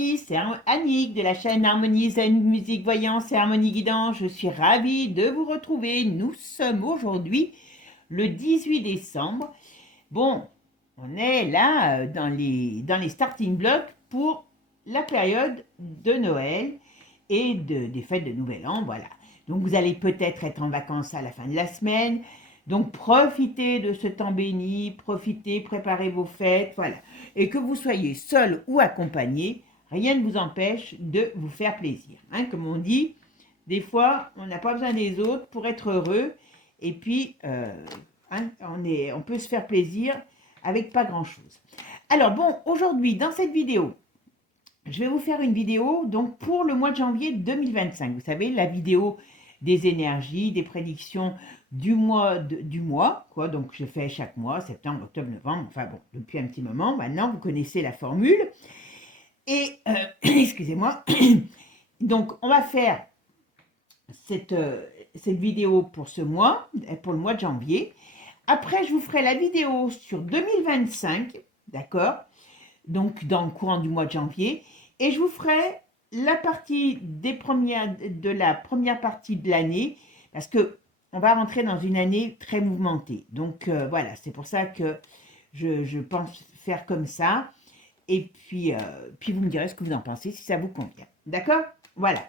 amis, c'est Annick de la chaîne Harmonie Zen Musique Voyance et Harmonie Guidance. Je suis ravie de vous retrouver. Nous sommes aujourd'hui le 18 décembre. Bon, on est là dans les starting blocks pour la période de Noël et des fêtes de Nouvel An, voilà. Donc vous allez peut-être être en vacances à la fin de la semaine. Donc profitez de ce temps béni, profitez, préparez vos fêtes, voilà. Et que vous soyez seul ou accompagné, rien ne vous empêche de vous faire plaisir. Hein, comme on dit, des fois, on n'a pas besoin des autres pour être heureux. Et puis, on peut se faire plaisir avec pas grand-chose. Alors bon, aujourd'hui, dans cette vidéo, je vais vous faire une vidéo donc pour le mois de janvier 2025. Vous savez, la vidéo des énergies, des prédictions du mois, quoi. Donc je fais chaque mois, septembre, octobre, novembre, enfin bon, depuis un petit moment. Maintenant, vous connaissez la formule. Et, excusez-moi, donc on va faire cette vidéo pour ce mois, pour le mois de janvier. Après, je vous ferai la vidéo sur 2025, d'accord? Donc dans le courant du mois de janvier. Et je vous ferai la partie de la première partie de l'année, parce que on va rentrer dans une année très mouvementée. Donc voilà, c'est pour ça que je pense faire comme ça. Et puis vous me direz ce que vous en pensez, si ça vous convient. D'accord? Voilà.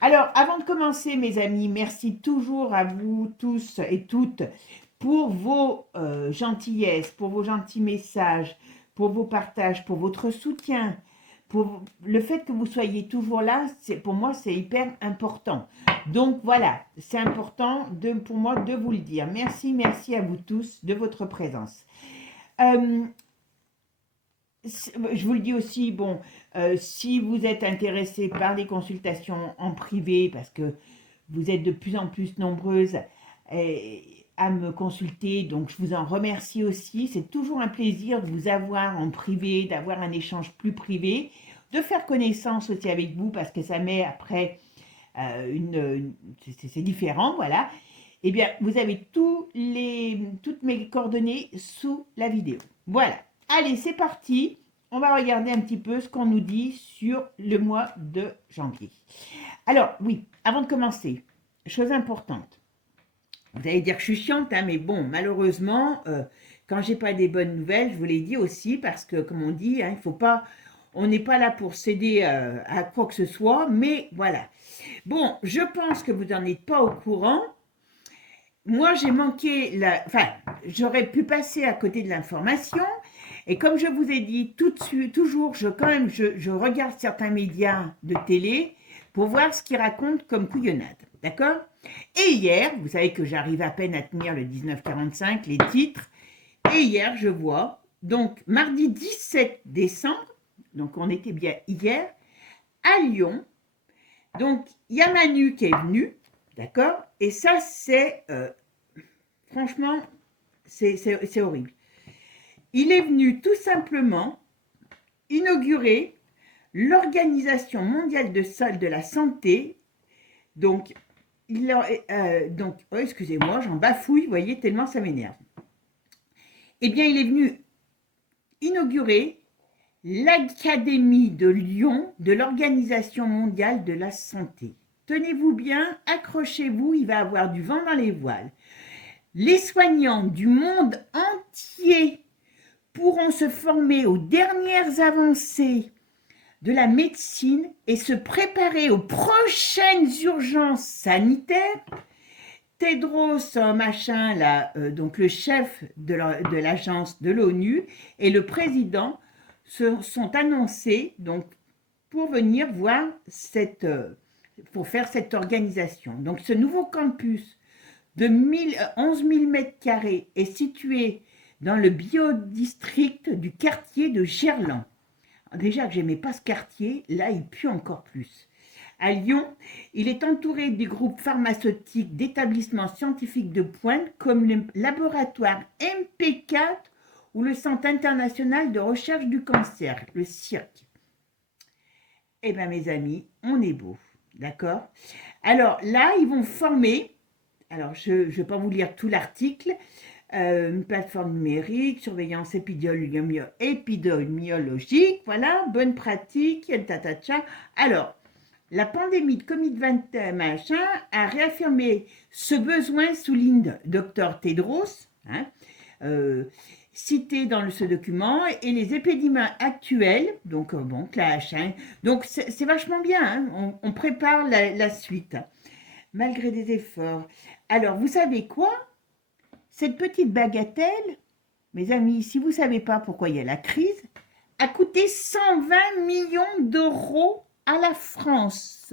Alors, avant de commencer, mes amis, merci toujours à vous tous et toutes pour vos gentillesses, pour vos gentils messages, pour vos partages, pour votre soutien, pour le fait que vous soyez toujours là, pour moi, c'est hyper important. Donc voilà, c'est important pour moi de vous le dire. Merci, merci à vous tous de votre présence. Je vous le dis aussi, bon, si vous êtes intéressé par des consultations en privé, parce que vous êtes de plus en plus nombreuses à me consulter, donc je vous en remercie aussi. C'est toujours un plaisir de vous avoir en privé, d'avoir un échange plus privé, de faire connaissance aussi avec vous, parce que ça met après c'est différent, voilà. Eh bien, vous avez toutes mes coordonnées sous la vidéo. Voilà. Allez, c'est parti. On va regarder un petit peu ce qu'on nous dit sur le mois de janvier. Alors, oui, avant de commencer, chose importante. Vous allez dire que je suis chiante, hein, mais bon, malheureusement, quand j'ai pas des bonnes nouvelles, je vous l'ai dit aussi, parce que, comme on dit, hein, il faut pas, on n'est pas là pour céder à quoi que ce soit, mais voilà. Bon, je pense que vous n'en êtes pas au courant. Moi, j'ai manqué j'aurais pu passer à côté de l'information. Et comme je vous ai dit, tout de suite, toujours, je regarde certains médias de télé pour voir ce qu'ils racontent comme couillonnade. D'accord? Et hier, vous savez que j'arrive à peine à tenir le 1945, les titres. Et hier, je vois, donc mardi 17 décembre, donc on était bien hier, à Lyon. Donc, il y a Manu qui est venu, d'accord? Et ça, franchement, c'est horrible. Il est venu tout simplement inaugurer l'Organisation mondiale de la santé. Donc, excusez-moi, j'en bafouille, vous voyez, tellement ça m'énerve. Eh bien, il est venu inaugurer l'Académie de Lyon de l'Organisation mondiale de la santé. Tenez-vous bien, accrochez-vous, il va avoir du vent dans les voiles. Les soignants du monde entier pourront se former aux dernières avancées de la médecine et se préparer aux prochaines urgences sanitaires. Tedros, machin, là, donc le chef de l'agence de l'ONU et le président sont annoncés donc, pour venir voir pour faire cette organisation. Donc ce nouveau campus de 11 000 m² est situé dans le biodistrict du quartier de Gerland. Déjà que j'aimais pas ce quartier, là il pue encore plus. À Lyon, il est entouré des groupes pharmaceutiques, d'établissements scientifiques de pointe comme le laboratoire MP4 ou le Centre international de recherche du cancer, le CIRC. Eh bien mes amis, on est beau, d'accord? Alors là, ils vont former, alors je ne vais pas vous lire tout l'article, une plateforme numérique, surveillance épidémiologique, voilà, bonne pratique, tatacha. Alors, la pandémie de Covid-20 machin a réaffirmé ce besoin, souligne Dr Tedros, hein, cité dans ce document, et les épidémies actuelles, donc bon, clash, hein, donc c'est vachement bien, hein, on prépare la suite, malgré des efforts. Alors, vous savez quoi? Cette petite bagatelle, mes amis, si vous ne savez pas pourquoi il y a la crise, a coûté 120 millions d'euros à la France.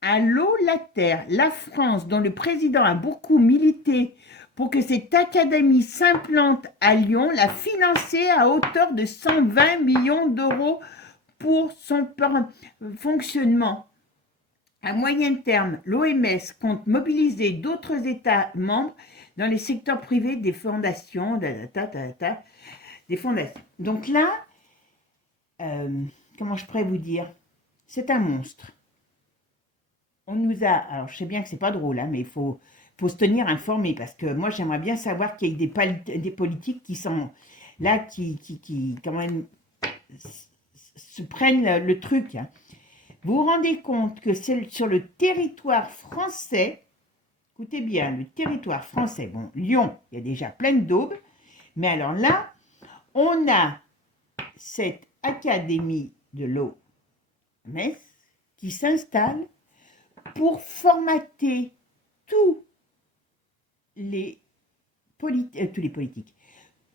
Allô la Terre, la France, dont le président a beaucoup milité pour que cette académie s'implante à Lyon, l'a financée à hauteur de 120 millions d'euros pour son fonctionnement. À moyen terme, l'OMS compte mobiliser d'autres États membres dans les secteurs privés des fondations, des fondations. Donc là, comment je pourrais vous dire, c'est un monstre. On nous a, alors je sais bien que c'est pas drôle, hein, mais il faut se tenir informé, parce que moi j'aimerais bien savoir qu'il y ait des politiques qui sont là, qui quand même se prennent le truc. Hein. Vous vous rendez compte que c'est sur le territoire français, écoutez bien, le territoire français, bon, Lyon, il y a déjà plein d'aubes, mais alors là, on a cette académie de l'OMS qui s'installe pour formater tous les politiques,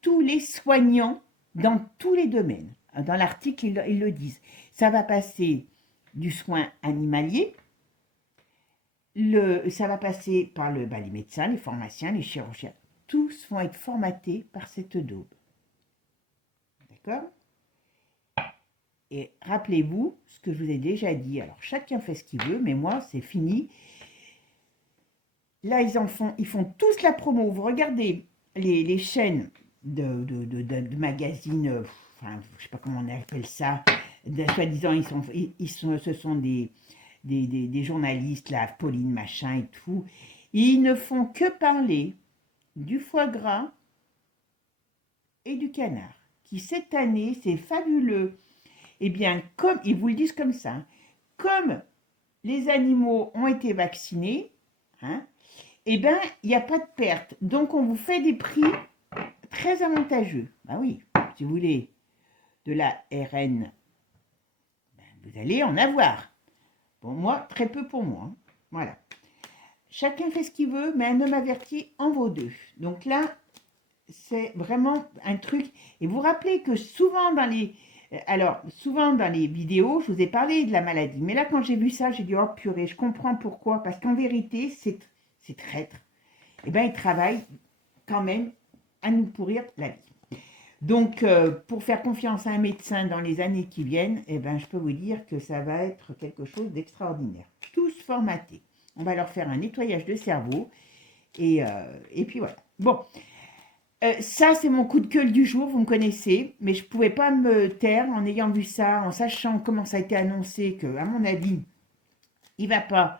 tous les soignants dans tous les domaines. Dans l'article, ils le disent. Ça va passer du soin animalier, ça va passer par les médecins, les pharmaciens, les chirurgiens. Tous vont être formatés par cette daube. D'accord? Et rappelez-vous ce que je vous ai déjà dit. Alors, chacun fait ce qu'il veut, mais moi, c'est fini. Là, ils font tous la promo. Vous regardez les chaînes de magazines, enfin, je ne sais pas comment on appelle ça, soi-disant, ce sont des journalistes, là, Pauline, machin et tout. Ils ne font que parler du foie gras et du canard, qui cette année, c'est fabuleux. Eh bien, comme ils vous le disent comme ça, comme les animaux ont été vaccinés, hein, eh bien, il n'y a pas de perte. Donc, on vous fait des prix très avantageux. Ben oui, si vous voulez de la RN, ben vous allez en avoir. Bon, moi, très peu pour moi. Hein. Voilà. Chacun fait ce qu'il veut, mais un homme averti en vaut deux. Donc là, c'est vraiment un truc. Et vous rappelez que souvent dans les... Alors, souvent dans les vidéos, je vous ai parlé de la maladie. Mais là, quand j'ai vu ça, j'ai dit, oh purée, je comprends pourquoi. Parce qu'en vérité, c'est traître. Eh bien, ils travaillent quand même à nous pourrir la vie. Donc, pour faire confiance à un médecin dans les années qui viennent, eh ben, je peux vous dire que ça va être quelque chose d'extraordinaire. Tous formatés. On va leur faire un nettoyage de cerveau. Et puis voilà. Bon, ça, c'est mon coup de gueule du jour, vous me connaissez. Mais je ne pouvais pas me taire en ayant vu ça, en sachant comment ça a été annoncé, qu'à mon avis, il ne va pas,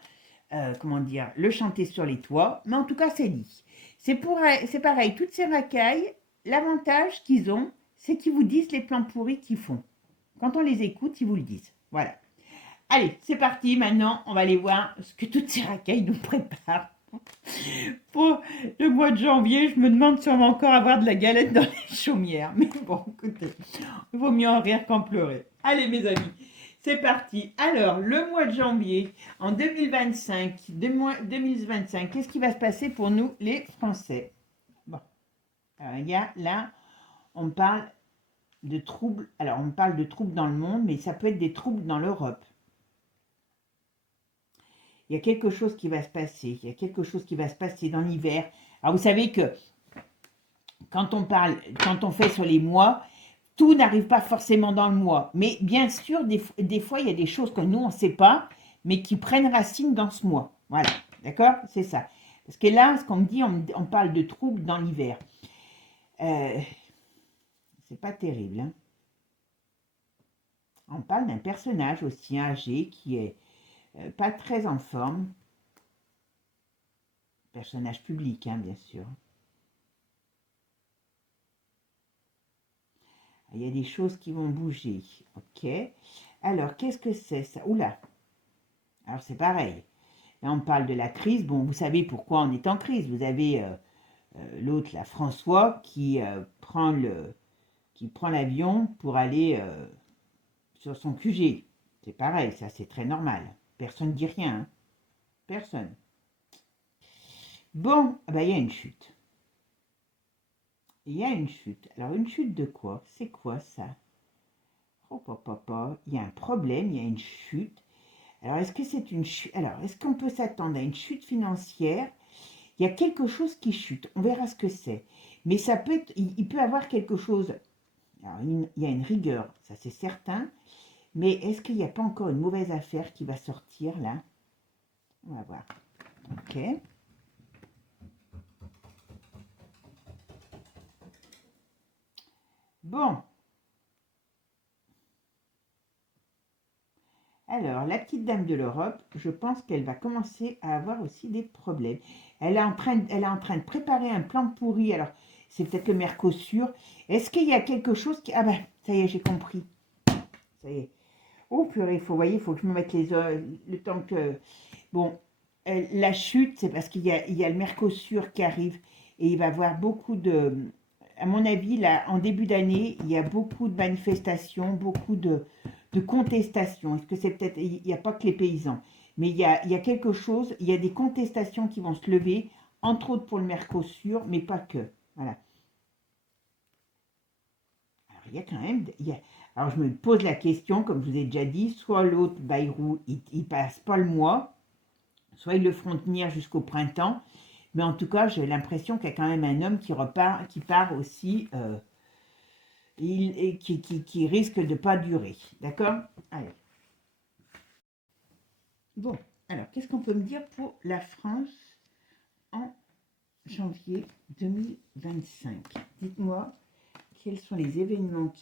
comment dire, le chanter sur les toits. Mais en tout cas, c'est dit. C'est pareil, toutes ces racailles, l'avantage qu'ils ont, c'est qu'ils vous disent les plans pourris qu'ils font. Quand on les écoute, ils vous le disent. Voilà. Allez, c'est parti. Maintenant, on va aller voir ce que toutes ces racailles nous préparent. Pour le mois de janvier, je me demande si on va encore avoir de la galette dans les chaumières. Mais bon, écoutez, il vaut mieux en rire qu'en pleurer. Allez, mes amis, c'est parti. Alors, le mois de janvier, en 2025, qu'est-ce qui va se passer pour nous, les Français? Bon, alors, il y a là, on parle de troubles. Alors, on parle de troubles dans le monde, mais ça peut être des troubles dans l'Europe. Il y a quelque chose qui va se passer. Il y a quelque chose qui va se passer dans l'hiver. Alors, vous savez que quand on fait sur les mois, tout n'arrive pas forcément dans le mois. Mais bien sûr, des fois, il y a des choses que nous, on ne sait pas, mais qui prennent racine dans ce mois. Voilà, d'accord? C'est ça. Parce que là, ce qu'on me dit, on parle de troubles dans l'hiver. C'est pas terrible. Hein? On parle d'un personnage aussi âgé qui est pas très en forme. Personnage public, hein, bien sûr. Il y a des choses qui vont bouger. Ok. Alors, qu'est-ce que c'est ça? Oula. Alors, c'est pareil. Là, on parle de la crise. Bon, vous savez pourquoi on est en crise. Vous avez l'autre, là, François, qui prend l'avion pour aller sur son QG. C'est pareil, ça, c'est très normal. Personne ne dit rien. Hein. Personne. Bon, ah ben, il y a une chute. Il y a une chute. Alors, une chute de quoi? C'est quoi ça? Oh, papa, il y a un problème, il y a une chute. Alors, est-ce que c'est une chute? Alors, est-ce qu'on peut s'attendre à une chute financière? Il y a quelque chose qui chute. On verra ce que c'est. Mais ça peut être, il peut avoir quelque chose. Alors, il y a une rigueur, ça c'est certain. Mais est-ce qu'il n'y a pas encore une mauvaise affaire qui va sortir là? On va voir. Ok. Bon. Alors, la petite dame de l'Europe, je pense qu'elle va commencer à avoir aussi des problèmes. Elle est en train de préparer un plan pourri. Alors, c'est peut-être le Mercosur. Est-ce qu'il y a quelque chose qui... Ah ben, ça y est, j'ai compris. Ça y est. Oh purée, il faut que je me mette le temps que... Bon, la chute, c'est parce qu'il y a le Mercosur qui arrive et il va y avoir beaucoup de... À mon avis, là, en début d'année, il y a beaucoup de manifestations, beaucoup de contestations. Est-ce que c'est peut-être... Il n'y a pas que les paysans, mais il y a quelque chose, il y a des contestations qui vont se lever, entre autres pour le Mercosur, mais pas que. Voilà. Alors, il y a quand même... alors, je me pose la question, comme je vous ai déjà dit, soit l'autre, Bayrou, il passe pas le mois, soit ils le feront tenir jusqu'au printemps, mais en tout cas, j'ai l'impression qu'il y a quand même un homme qui part aussi, qui risque de ne pas durer. D'accord? Allez. Bon, alors, qu'est-ce qu'on peut me dire pour la France en janvier 2025? Dites-moi quels sont les événements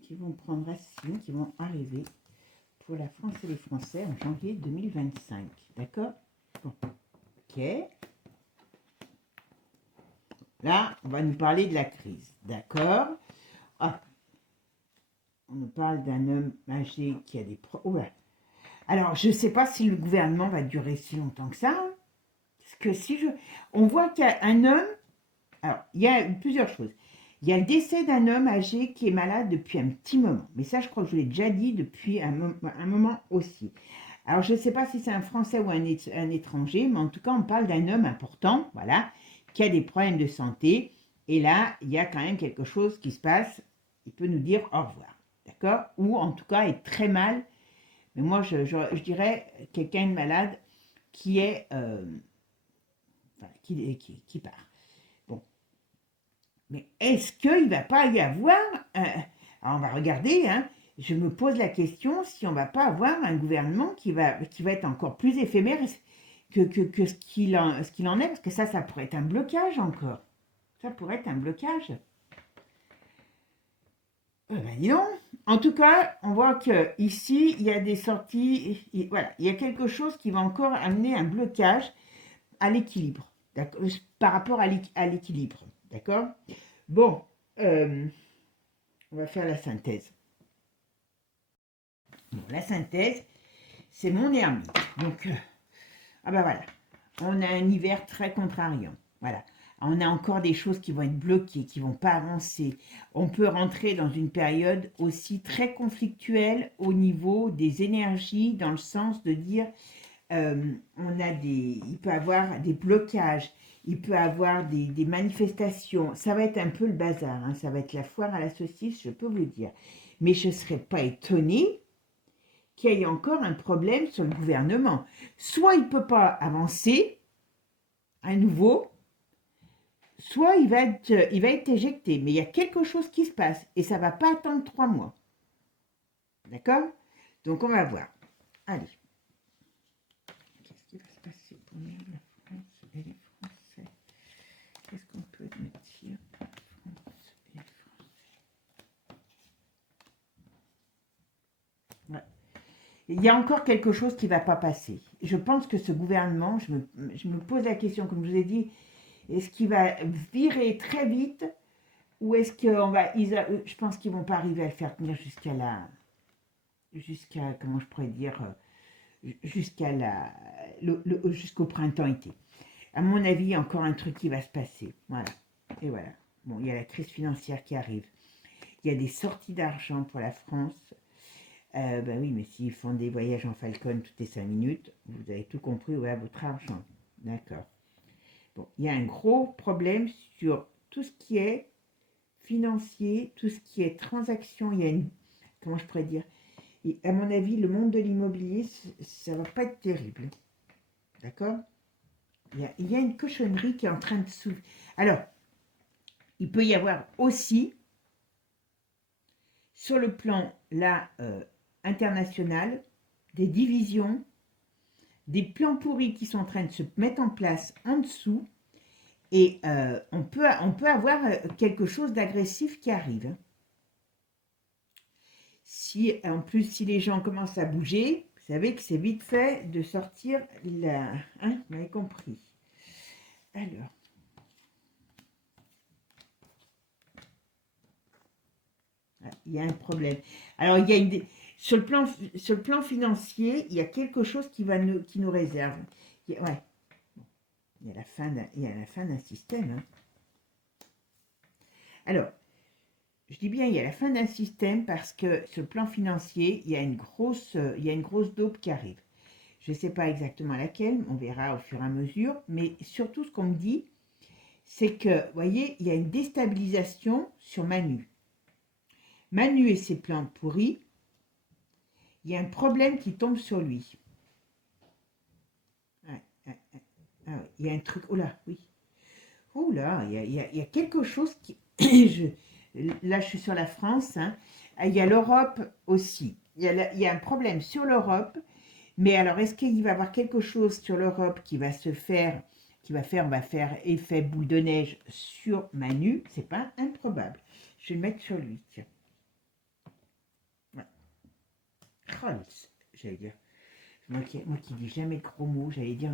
qui vont prendre racine, qui vont arriver pour la France et les Français en janvier 2025. D'accord? Bon. Ok. Là, on va nous parler de la crise. D'accord? Ah, on nous parle d'un homme âgé qui a des... Ouais. Alors, je ne sais pas si le gouvernement va durer si longtemps que ça. Hein, parce que si je... On voit qu'il y a un homme... Alors, il y a plusieurs choses. Il y a le décès d'un homme âgé qui est malade depuis un petit moment. Mais ça, je crois que je l'ai déjà dit depuis un moment aussi. Alors, je ne sais pas si c'est un Français ou un étranger, mais en tout cas, on parle d'un homme important, voilà, qui a des problèmes de santé. Et là, il y a quand même quelque chose qui se passe. Il peut nous dire au revoir, d'accord? Ou en tout cas, est très mal. Mais moi, je dirais quelqu'un de malade qui est... enfin, qui part. Bon. Mais est-ce qu'il ne va pas y avoir... alors, on va regarder, hein. Je me pose la question si on ne va pas avoir un gouvernement qui va être encore plus éphémère que ce qu'il en est, parce que ça pourrait être un blocage encore. Ça pourrait être un blocage. Ben dis donc. En tout cas, on voit que ici, il y a des sorties, voilà, il y a quelque chose qui va encore amener un blocage à l'équilibre, par rapport à l'équilibre, d'accord? Bon, on va faire la synthèse. Bon, la synthèse, c'est mon ermite. Donc, ah ben voilà, on a un hiver très contrariant. Voilà, on a encore des choses qui vont être bloquées, qui ne vont pas avancer. On peut rentrer dans une période aussi très conflictuelle au niveau des énergies, dans le sens de dire, il peut y avoir des blocages, il peut y avoir des manifestations. Ça va être un peu le bazar, hein, ça va être la foire à la saucisse, je peux vous le dire. Mais je ne serais pas étonnée qu'il y ait encore un problème sur le gouvernement. Soit il ne peut pas avancer à nouveau, soit il va être éjecté. Mais il y a quelque chose qui se passe et ça ne va pas attendre 3 mois. D'accord? Donc on va voir. Allez. Qu'est-ce qui va se passer pour nous, la France et les Français? Qu'est-ce qu'on peut me dire pour la France et les Français? Ouais. Il y a encore quelque chose qui ne va pas passer. Je pense que ce gouvernement, je me pose la question, comme je vous ai dit, est-ce qu'il va virer très vite Ou est-ce qu'on va, je pense qu'ils vont pas arriver à le faire tenir comment je pourrais dire, jusqu'à jusqu'au printemps-été. À mon avis, il y a encore un truc qui va se passer. Voilà. Et voilà. Bon, il y a la crise financière qui arrive. Il y a des sorties d'argent pour la France. Ben oui, mais s'ils font des voyages en Falcon toutes les 5 minutes, vous avez tout compris, ouais, votre argent. D'accord. Bon, il y a un gros problème sur tout ce qui est financier, tout ce qui est transaction. Il y a une, comment je pourrais dire, et à mon avis, le monde de l'immobilier, ça va pas être terrible. D'accord. Il y a une cochonnerie qui est en train de s'ouvrir. Alors, il peut y avoir aussi, sur le plan là, international, des divisions, des plans pourris qui sont en train de se mettre en place en dessous, et on peut avoir quelque chose d'agressif qui arrive. Si, en plus, si les gens commencent à bouger, vous savez que c'est vite fait de sortir la... Hein, vous m'avez compris. Alors. Il y a un problème. Alors, il y a sur le plan financier, il y a quelque chose qui nous réserve. Ouais. Il y a la fin d'un système. Hein. Alors, je dis bien il y a la fin d'un système parce que sur le plan financier, il y a une grosse daube qui arrive. Je ne sais pas exactement laquelle, on verra au fur et à mesure, mais surtout ce qu'on me dit, c'est que, vous voyez, il y a une déstabilisation sur Manu. Manu et ses plans pourris, il y a un problème qui tombe sur lui. Il y a un truc, oh là, oui. Oh là, il y a quelque chose qui... là, je suis sur la France, hein. Il y a l'Europe aussi. Il y a un problème sur l'Europe, mais alors, est-ce qu'il va y avoir quelque chose sur l'Europe qui va faire effet boule de neige sur Manu? C'est pas improbable. Je vais le mettre sur lui, tiens. Ouais. Oh, j'allais dire... Moi qui dis jamais de gros mots, j'allais dire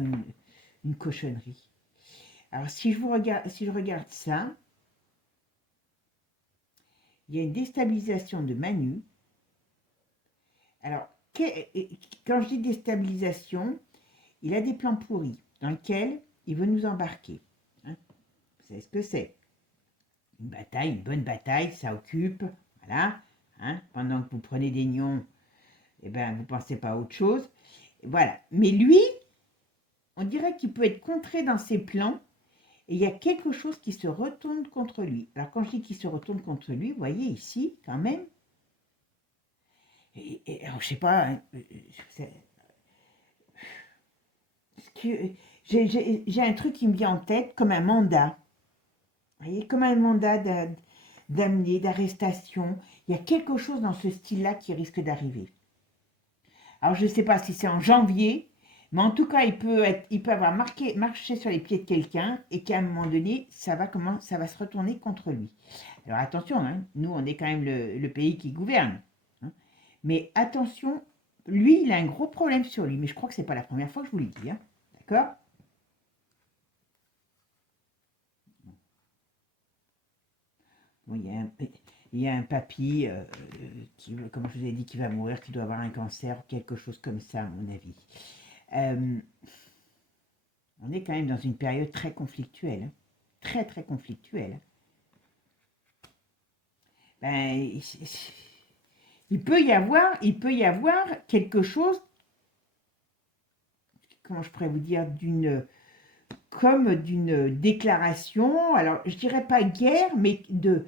une cochonnerie. Alors, si je regarde ça, il y a une déstabilisation de Manu. Alors, quand je dis déstabilisation, il a des plans pourris dans lesquels il veut nous embarquer. Hein, vous savez ce que c'est? Une bataille, une bonne bataille, ça occupe. Voilà. Hein, pendant que vous prenez des nions, eh ben, vous ne pensez pas à autre chose. Voilà. Mais lui, on dirait qu'il peut être contré dans ses plans. Et il y a quelque chose qui se retourne contre lui. Alors quand je dis qu'il se retourne contre lui, vous voyez ici, quand même, alors, je sais pas, hein, j'ai un truc qui me vient en tête comme un mandat. Vous voyez, comme un mandat d'amener, d'arrestation. Il y a quelque chose dans ce style-là qui risque d'arriver. Alors je ne sais pas si c'est en janvier, mais en tout cas, il peut avoir marché sur les pieds de quelqu'un et qu'à un moment donné, ça va se retourner contre lui. Alors attention, hein, nous, on est quand même le pays qui gouverne. Hein. Mais attention, lui, il a un gros problème sur lui. Mais je crois que ce n'est pas la première fois que je vous le dis. Hein. D'accord? Bon, il y a un papy, comme je vous ai dit, qui va mourir, qui doit avoir un cancer, quelque chose comme ça, à mon avis. On est quand même dans une période très conflictuelle. Hein. Très, très conflictuelle. Ben, il peut y avoir quelque chose, comment je pourrais vous dire, comme d'une déclaration, alors je dirais pas guerre, mais de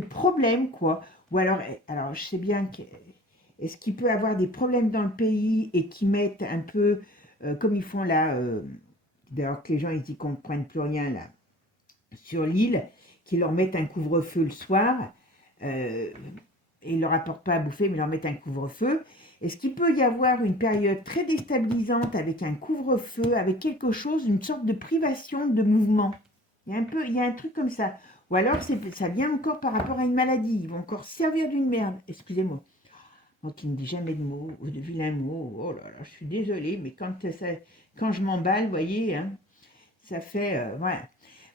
problème, quoi. Ou alors je sais bien que, est-ce qu'il peut avoir des problèmes dans le pays et qui mettent un peu, comme ils font là, d'ailleurs que les gens ils y comprennent plus rien là, sur l'île, qui leur mettent un couvre-feu le soir, et ils leur apportent pas à bouffer, mais leur mettent un couvre-feu. Est-ce qu'il peut y avoir une période très déstabilisante avec un couvre-feu, avec quelque chose, une sorte de privation de mouvement? Il y a un truc comme ça. Ou alors ça vient encore par rapport à une maladie. Ils vont encore servir d'une merde. Excusez-moi. Moi qui ne dis jamais de mots, ou de vilains mots. Oh là là, je suis désolée, mais quand je m'emballe, vous voyez, hein, ça fait... voilà.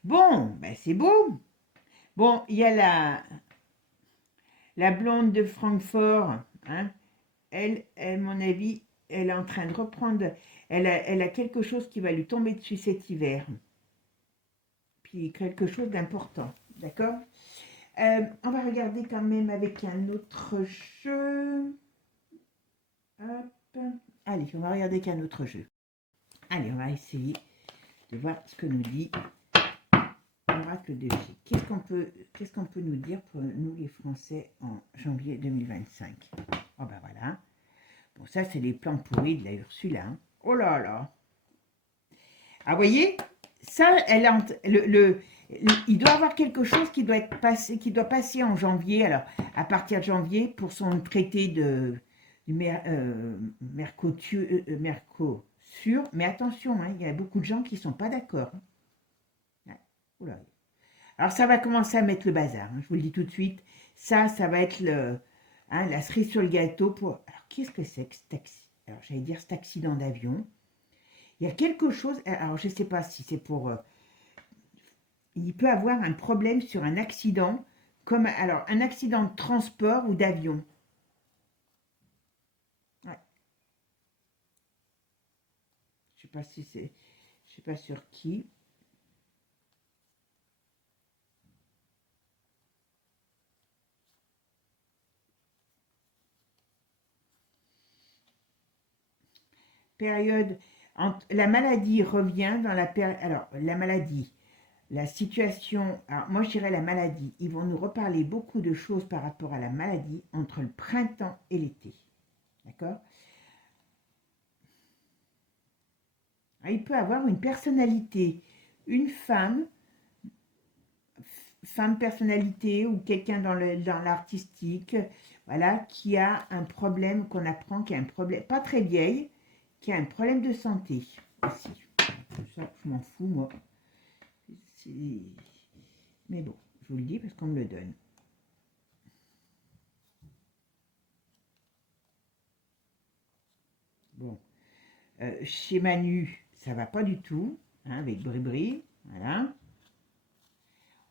Bon, ben c'est beau. Bon, il y a la blonde de Francfort, hein. À mon avis, elle est en train de reprendre, elle a quelque chose qui va lui tomber dessus cet hiver. Puis quelque chose d'important, d'accord? On va regarder quand même avec un autre jeu. Hop. Allez, on va regarder qu'un autre jeu. Allez, on va essayer de voir ce que nous dit l'oracle de J. Qu'est-ce qu'on peut nous dire pour nous les Français en janvier 2025? Oh ben voilà. Bon, ça c'est les plans pourris de la Ursula. Hein. Oh là là. Ah, vous voyez, ça, il doit avoir quelque chose qui doit passer en janvier. Alors, à partir de janvier, pour son traité Mercosur. Mais attention, hein, il y a beaucoup de gens qui ne sont pas d'accord. Ouais. Oula. Alors, ça va commencer à mettre le bazar. Hein, je vous le dis tout de suite. Ça va être la cerise sur le gâteau pour. Alors, qu'est-ce que c'est que ce taxi? Alors, j'allais dire cet accident d'avion. Il y a quelque chose, alors je ne sais pas si c'est pour... il peut avoir un problème sur un accident, comme alors un accident de transport ou d'avion. Ouais. Je ne sais pas si c'est... Je ne sais pas sur qui. Période... la maladie revient dans la période... Alors, la maladie... La situation, alors moi je dirais la maladie, ils vont nous reparler beaucoup de choses par rapport à la maladie entre le printemps et l'été. D'accord? Il peut avoir une personnalité, une femme personnalité ou quelqu'un dans l'artistique, voilà, qui a un problème qu'on apprend, qui a un problème, pas très vieille, qui a un problème de santé aussi. Ça, je m'en fous, moi. Mais bon, je vous le dis parce qu'on me le donne. Bon. Chez Manu, ça va pas du tout, hein, avec Bribri, voilà.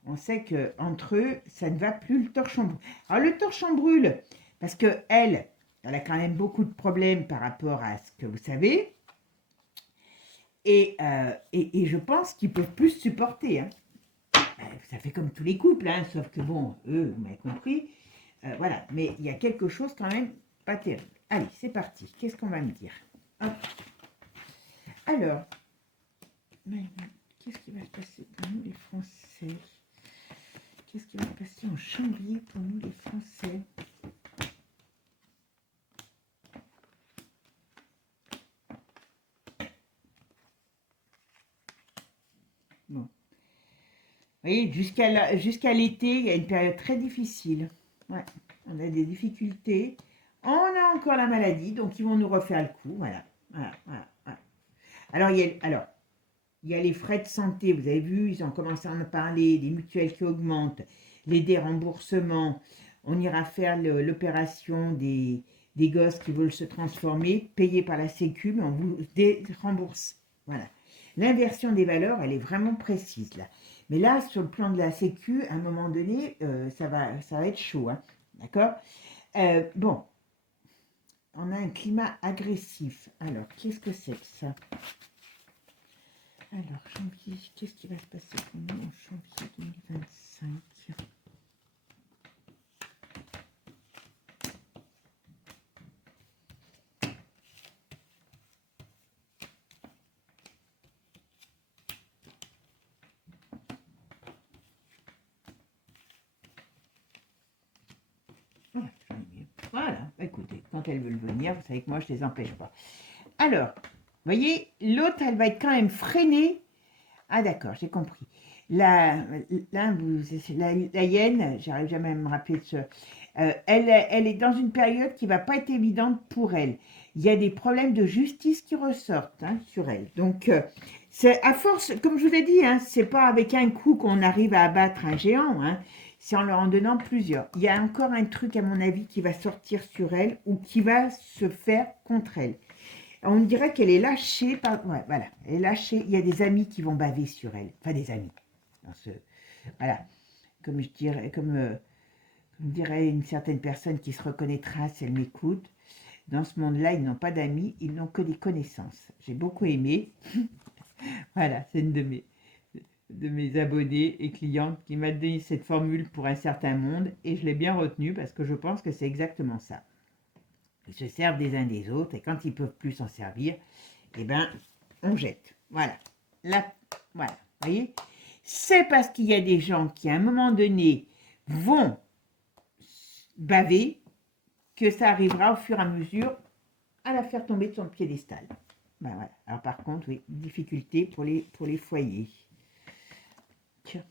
On sait que entre eux, ça ne va plus, le torchon brûle. Alors le torchon brûle, parce que elle a quand même beaucoup de problèmes par rapport à ce que vous savez, et je pense qu'ils peuvent plus supporter. Hein. Ça fait comme tous les couples, hein, sauf que bon, eux, vous m'avez compris, voilà. Mais il y a quelque chose quand même pas terrible. Allez, c'est parti. Qu'est-ce qu'on va me dire? Hop. Alors, qu'est-ce qui va se passer pour nous les Français? Qu'est-ce qui va se passer en janvier pour nous les Français? Bon. Vous voyez, jusqu'à l'été, il y a une période très difficile. Ouais, on a des difficultés. On a encore la maladie, donc ils vont nous refaire le coup. Voilà. Voilà. Alors, il y a les frais de santé. Vous avez vu, ils ont commencé à en parler. Les mutuelles qui augmentent, les déremboursements. On ira faire l'opération des gosses qui veulent se transformer, payés par la Sécu, mais on vous dérembourse. Voilà. L'inversion des valeurs, elle est vraiment précise là. Mais là, sur le plan de la Sécu, à un moment donné, ça va être chaud. Hein. D'accord? Bon, on a un climat agressif. Alors, qu'est-ce que c'est que ça? Alors, janvier, qu'est-ce qui va se passer pour nous en janvier 2025? Voilà, écoutez, quand elles veulent venir, vous savez que moi, je ne les empêche pas. Alors, vous voyez, l'autre, elle va être quand même freinée. Ah d'accord, j'ai compris. La hyène, j'arrive jamais à me rappeler de ce... elle est dans une période qui va pas être évidente pour elle. Il y a des problèmes de justice qui ressortent hein, sur elle. Donc, c'est à force, comme je vous ai dit, hein, c'est pas avec un coup qu'on arrive à abattre un géant. Hein, c'est en leur en donnant plusieurs. Il y a encore un truc, à mon avis, qui va sortir sur elle ou qui va se faire contre elle. On dirait qu'elle est lâchée par... Ouais, voilà, elle est lâchée. Il y a des amis qui vont baver sur elle. Enfin, des amis. Voilà. comme je dirais, comme dirait une certaine personne qui se reconnaîtra si elle m'écoute, dans ce monde-là, ils n'ont pas d'amis, ils n'ont que des connaissances. J'ai beaucoup aimé. Voilà, c'est une de mes abonnés et clientes qui m'a donné cette formule pour un certain monde et je l'ai bien retenue parce que je pense que c'est exactement ça. Ils se servent des uns des autres et quand ils peuvent plus s'en servir, eh ben, on jette. Voilà. Là, voilà. Vous voyez? C'est parce qu'il y a des gens qui, à un moment donné, vont baver que ça arrivera au fur et à mesure à la faire tomber de son piédestal. Ben voilà. Alors par contre, oui, difficulté pour les foyers. Tiens.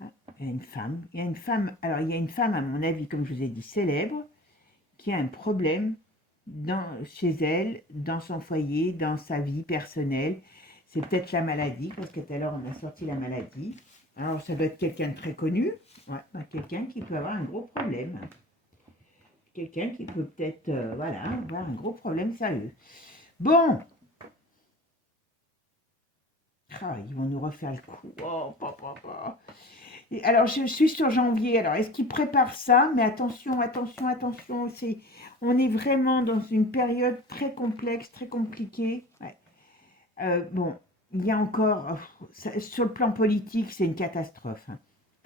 Ah, il y a une femme. Alors il y a une femme, à mon avis, comme je vous ai dit, célèbre, qui a un problème chez elle, dans son foyer, dans sa vie personnelle. C'est peut-être la maladie, parce que tout à l'heure on a sorti la maladie. Alors ça doit être quelqu'un de très connu, ouais, quelqu'un qui peut avoir un gros problème. Quelqu'un qui peut peut-être, voilà, avoir un gros problème sérieux. Bon, ah, ils vont nous refaire le coup. Oh, papa. Alors, je suis sur janvier. Alors, est-ce qu'ils préparent ça? Mais attention, attention, attention. On est vraiment dans une période très complexe, très compliquée. Ouais. Bon, il y a encore... sur le plan politique, c'est une catastrophe. Hein.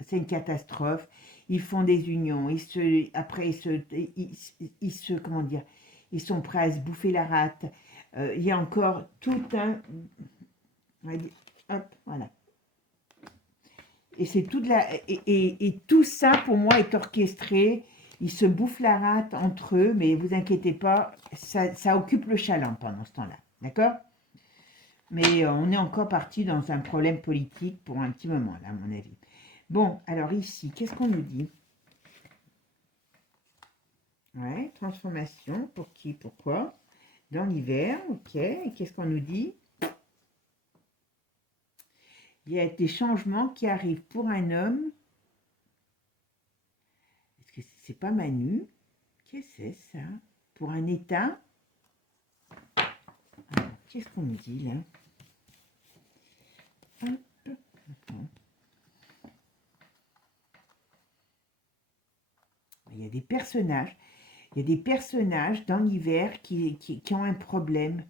C'est une catastrophe. Ils font des unions. Après, ils se... Comment dire? Ils sont prêts à se bouffer la rate. Il y a encore tout un... On va dire, hop, voilà. Et c'est toute et tout ça pour moi est orchestré. Ils se bouffent la rate entre eux, mais vous inquiétez pas, ça occupe le chaland pendant ce temps-là, d'accord? Mais on est encore parti dans un problème politique pour un petit moment là, à mon avis. Bon, alors ici, qu'est-ce qu'on nous dit? Ouais, transformation, pour qui, pourquoi? Dans l'hiver, ok. Et qu'est-ce qu'on nous dit? Il y a des changements qui arrivent pour un homme. Est-ce que c'est pas Manu? Qu'est-ce que c'est ça? Pour un état? Qu'est-ce qu'on me dit là? Hop. Il y a des personnages. Il y a des personnages dans l'hiver qui ont un problème.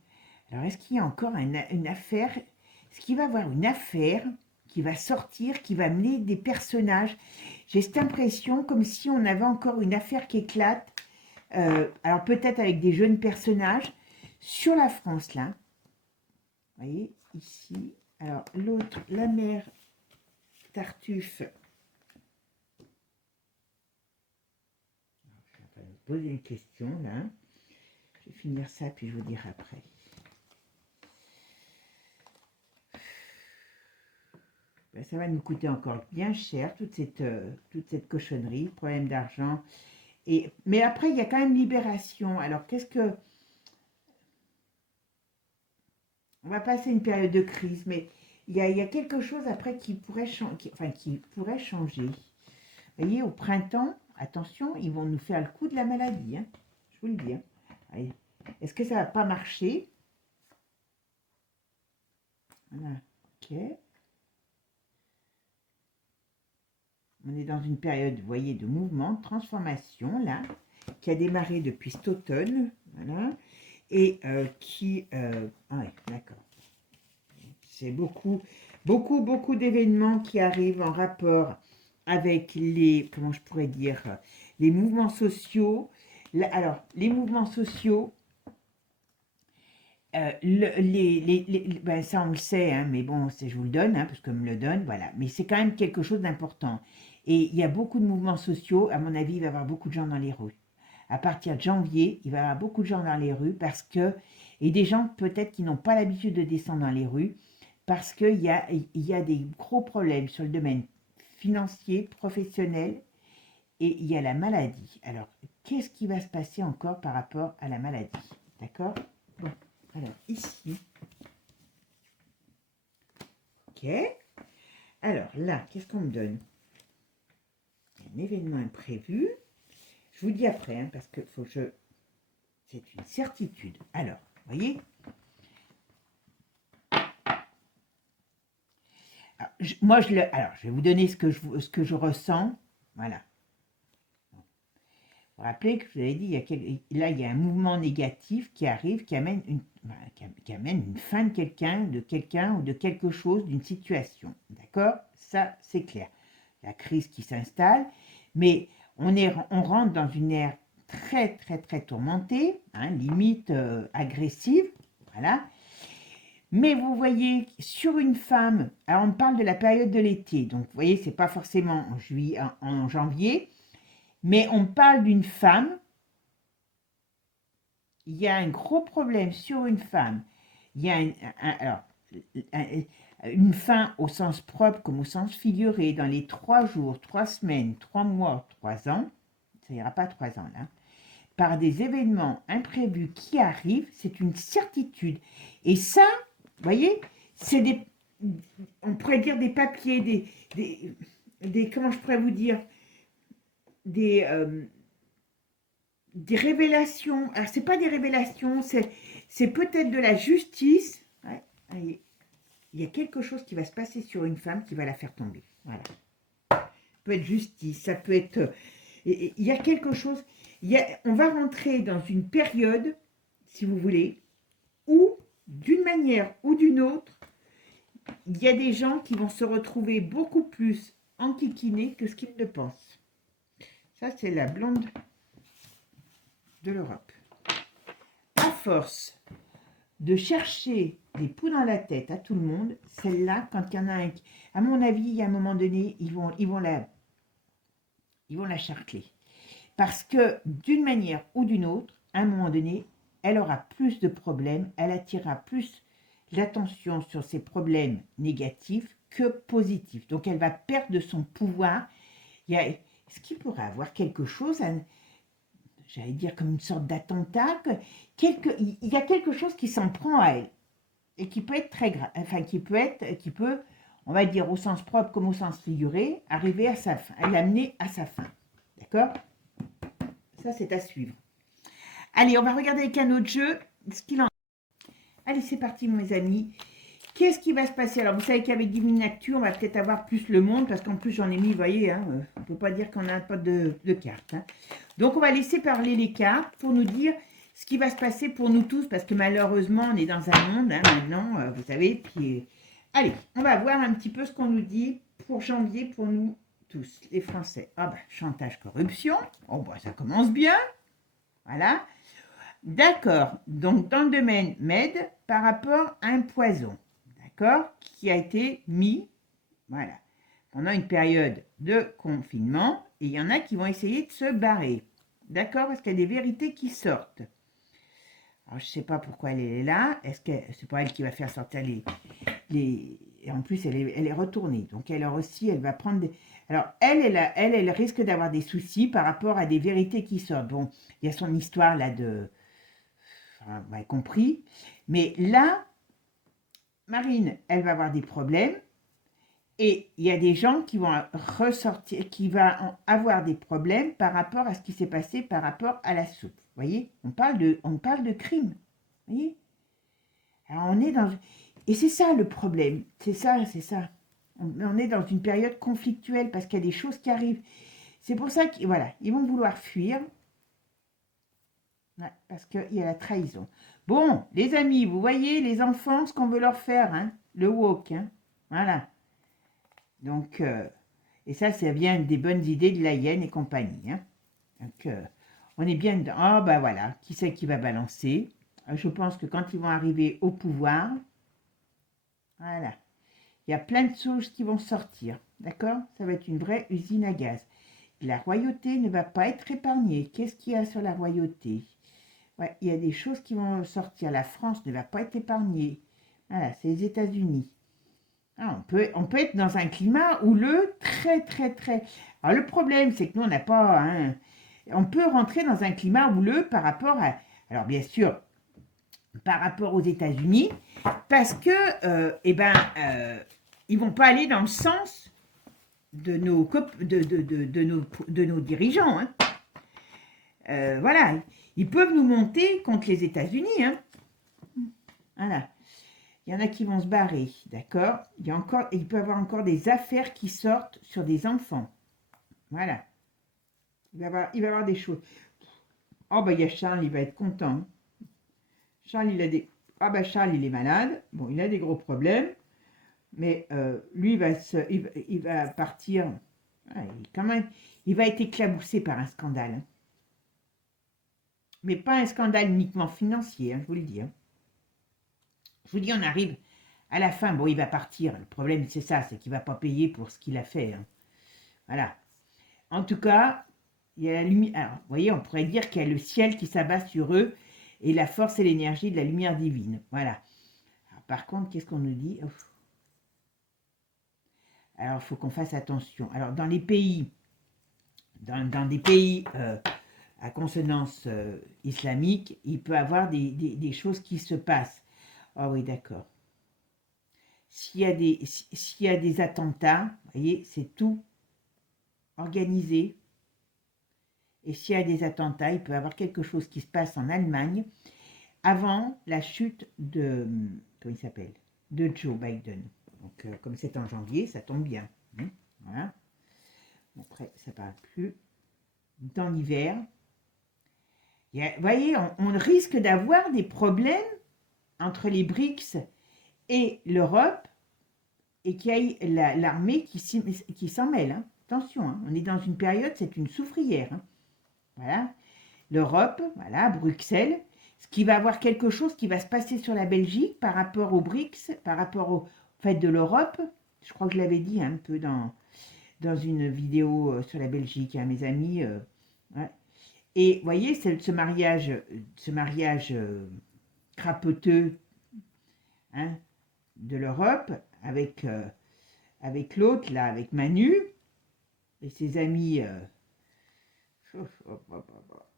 Alors, est-ce qu'il y a encore une affaire? Est-ce qu'il va y avoir une affaire qui va sortir, qui va mener des personnages? J'ai cette impression comme si on avait encore une affaire qui éclate. Alors, peut-être avec des jeunes personnages sur la France, là. Vous voyez, ici. Alors, l'autre, la mère Tartuffe. Je suis en train de me poser une question, là. Je vais finir ça, puis je vous dirai après. Ben, ça va nous coûter encore bien cher, toute cette cochonnerie, problème d'argent. Mais après, il y a quand même libération. Alors, qu'est-ce que... On va passer une période de crise, mais il y a quelque chose après qui pourrait changer. Vous voyez, au printemps, attention, ils vont nous faire le coup de la maladie. Hein, je vous le dis. Hein. Est-ce que ça va pas marcher? Voilà, ok. On est dans une période, vous voyez, de mouvement, de transformation, là, qui a démarré depuis cet automne, voilà, et qui... ah ouais, d'accord. C'est beaucoup d'événements qui arrivent en rapport avec les, comment je pourrais dire, les mouvements sociaux. Alors, les mouvements sociaux, ben ça on le sait, hein, mais bon, je vous le donne, hein, parce que me le donne, voilà. Mais c'est quand même quelque chose d'important. Et il y a beaucoup de mouvements sociaux, à mon avis, il va y avoir beaucoup de gens dans les rues. À partir de janvier, il va y avoir beaucoup de gens dans les rues parce que, et des gens peut-être qui n'ont pas l'habitude de descendre dans les rues, parce qu'il y a des gros problèmes sur le domaine financier, professionnel, et il y a la maladie. Alors, qu'est-ce qui va se passer encore par rapport à la maladie? D'accord? Bon. Alors, ici. Ok. Alors, là, qu'est-ce qu'on me donne? Un événement imprévu. Je vous dis après, hein, parce que faut que je... C'est une certitude. Alors, vous voyez? Alors, je vais vous donner ce que je ressens. Voilà. Vous vous rappelez que je vous avais dit, là, il y a un mouvement négatif qui arrive, qui amène qui amène une fin de quelqu'un ou de quelque chose, d'une situation. D'accord? Ça, c'est clair. La crise qui s'installe, mais on rentre dans une ère très, très, très tourmentée, hein, limite agressive. Voilà. Mais vous voyez, sur une femme, alors on parle de la période de l'été, donc vous voyez, c'est pas forcément en juillet, en janvier, mais on parle d'une femme. Il y a un gros problème sur une femme. Il y a une fin au sens propre comme au sens figuré dans les 3 jours, 3 semaines, 3 mois, 3 ans. Ça n'ira pas 3 ans là. Par des événements imprévus qui arrivent, c'est une certitude. Et ça, vous voyez, c'est on pourrait dire des papiers, comment je pourrais vous dire, des révélations. Alors, c'est pas des révélations, c'est peut-être de la justice. Ouais, il y a quelque chose qui va se passer sur une femme qui va la faire tomber. Voilà. Ça peut être justice, ça peut être... il y a quelque chose... on va rentrer dans une période, si vous voulez, où, d'une manière ou d'une autre, il y a des gens qui vont se retrouver beaucoup plus enquiquinés que ce qu'ils ne pensent. Ça, c'est la blonde de l'Europe. À force de chercher des poux dans la tête à tout le monde, celle-là, quand il y en a un, à mon avis, à un moment donné, ils vont la charcler. Parce que d'une manière ou d'une autre, à un moment donné, elle aura plus de problèmes, elle attirera plus l'attention sur ses problèmes négatifs que positifs. Donc elle va perdre de son pouvoir. Est-ce qu'il pourrait avoir quelque chose, j'allais dire comme une sorte d'attentat, il y a quelque chose qui s'en prend à elle et qui peut être très grave, enfin qui peut, on va dire au sens propre comme au sens figuré, arriver à sa fin, l'amener à sa fin. D'accord? Ça, c'est à suivre. Allez, on va regarder avec un autre jeu ce qu'il en est. Allez, c'est parti, mes amis. Qu'est-ce qui va se passer? Alors, vous savez qu'avec Divine Actu, on va peut-être avoir plus le monde, parce qu'en plus, j'en ai mis, vous voyez, hein, on ne peut pas dire qu'on n'a pas de cartes. Hein. Donc, on va laisser parler les cartes pour nous dire ce qui va se passer pour nous tous, parce que malheureusement, on est dans un monde, hein, maintenant, vous savez, qui... Allez, on va voir un petit peu ce qu'on nous dit pour janvier, pour nous tous, les Français. Ah ben, chantage, corruption. Oh ben, ça commence bien. Voilà. D'accord. Donc, dans le domaine med, par rapport à un poison, d'accord, qui a été mis, voilà, pendant une période de confinement, et il y en a qui vont essayer de se barrer. D'accord, parce qu'il y a des vérités qui sortent. Alors, je ne sais pas pourquoi elle est là. Est-ce que c'est pas elle qui va faire sortir les... Et en plus, elle est retournée. Donc, elle aussi, elle va prendre des... Alors, elle risque d'avoir des soucis par rapport à des vérités qui sortent. Bon, il y a son histoire là de... Enfin, vous avez compris. Mais là, Marine, elle va avoir des problèmes. Et il y a des gens qui vont ressortir, qui vont avoir des problèmes par rapport à ce qui s'est passé par rapport à la soupe. Vous voyez, on parle de crime. Vous voyez? Alors, on est dans... Et c'est ça le problème. C'est ça. On est dans une période conflictuelle parce qu'il y a des choses qui arrivent. C'est pour ça qu'ils voilà, ils vont vouloir fuir. Ouais, parce qu'il y a la trahison. Bon, les amis, vous voyez, les enfants, ce qu'on veut leur faire, hein, le woke. Hein, voilà. Donc, et ça vient des bonnes idées de la hyène et compagnie. Hein. Donc, on est bien dedans. Ah, ben voilà, qui c'est qui va balancer? Je pense que quand ils vont arriver au pouvoir, voilà, il y a plein de choses qui vont sortir. D'accord? Ça va être une vraie usine à gaz. La royauté ne va pas être épargnée. Qu'est-ce qu'il y a sur la royauté? Ouais, il y a des choses qui vont sortir. La France ne va pas être épargnée. Voilà, c'est les États-Unis. Ah, on peut être dans un climat houleux très, très, très... Alors, le problème, c'est que nous, on n'a pas... Hein, on peut rentrer dans un climat houleux par rapport à... Alors, bien sûr, par rapport aux États-Unis, parce que, ils vont pas aller dans le sens de nos dirigeants. Hein. Voilà, ils peuvent nous monter contre les États-Unis. Hein. Voilà. Il y en a qui vont se barrer, d'accord? Il peut y avoir encore des affaires qui sortent sur des enfants. Voilà. Il va y avoir des choses. Oh, bah, il y a Charles, il va être content. Charles, il a des... Ah, bah, Charles, il est malade. Bon, il a des gros problèmes. Mais lui, il va partir. Ah, quand même, il va être éclaboussé par un scandale. Hein. Mais pas un scandale uniquement financier, hein, je vous le dis. Hein. Je vous dis, on arrive à la fin. Bon, il va partir. Le problème, c'est ça, c'est qu'il ne va pas payer pour ce qu'il a fait. Hein. Voilà. En tout cas, il y a la lumière. Alors, vous voyez, on pourrait dire qu'il y a le ciel qui s'abat sur eux et la force et l'énergie de la lumière divine. Voilà. Alors, par contre, qu'est-ce qu'on nous dit? Alors, il faut qu'on fasse attention. Alors, dans les pays, dans des pays à consonance islamique, il peut y avoir des choses qui se passent. Ah oui, d'accord. S'il y a des attentats, vous voyez, c'est tout organisé. Et s'il y a des attentats, il peut y avoir quelque chose qui se passe en Allemagne avant la chute de, comment il s'appelle, de Joe Biden. Donc, comme c'est en janvier, ça tombe bien. Hein, voilà. Après, ça ne parle plus. Dans l'hiver, vous voyez, on risque d'avoir des problèmes entre les BRICS et l'Europe et qu'il y ait l'armée qui s'en mêle. Hein. Attention, hein, on est dans une période, c'est une soufrière. Hein. Voilà. L'Europe, voilà, Bruxelles, ce qui va avoir quelque chose qui va se passer sur la Belgique par rapport aux BRICS, par rapport au fait de l'Europe. Je crois que je l'avais dit un peu dans une vidéo sur la Belgique, hein, mes amis. Ouais. Et vous voyez, ce mariage crapoteux hein, de l'Europe avec l'autre, là, avec Manu et ses amis.